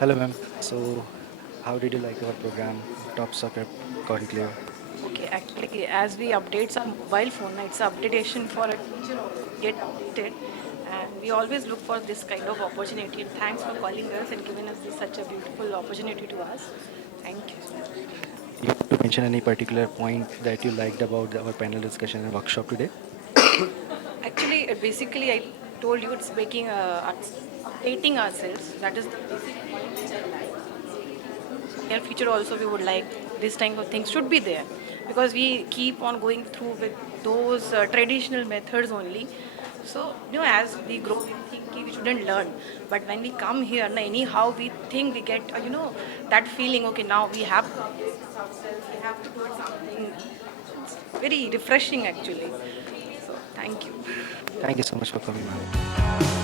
Hello, ma'am. So, how did you like our program, Top Soccer Conclave? Okay, actually, as we update our mobile phone, it's an updation for a teacher also to get updated. And we always look for this kind of opportunity. Thanks for calling us and giving us this such a beautiful opportunity to us. Thank you. You want to mention any particular point that you liked about our panel discussion and workshop today? Actually, basically, I told you it's making updating ourselves. That is the basic point which I like. So near future also we would like this type of things should be there because we keep on going through with those traditional methods only. So as we grow, we think we shouldn't learn. But when we come here, na, anyhow we think we get that feeling. Okay, now we have to update ourselves. We have to do something. It's very refreshing actually. So thank you. Thank you so much for coming, ma'am.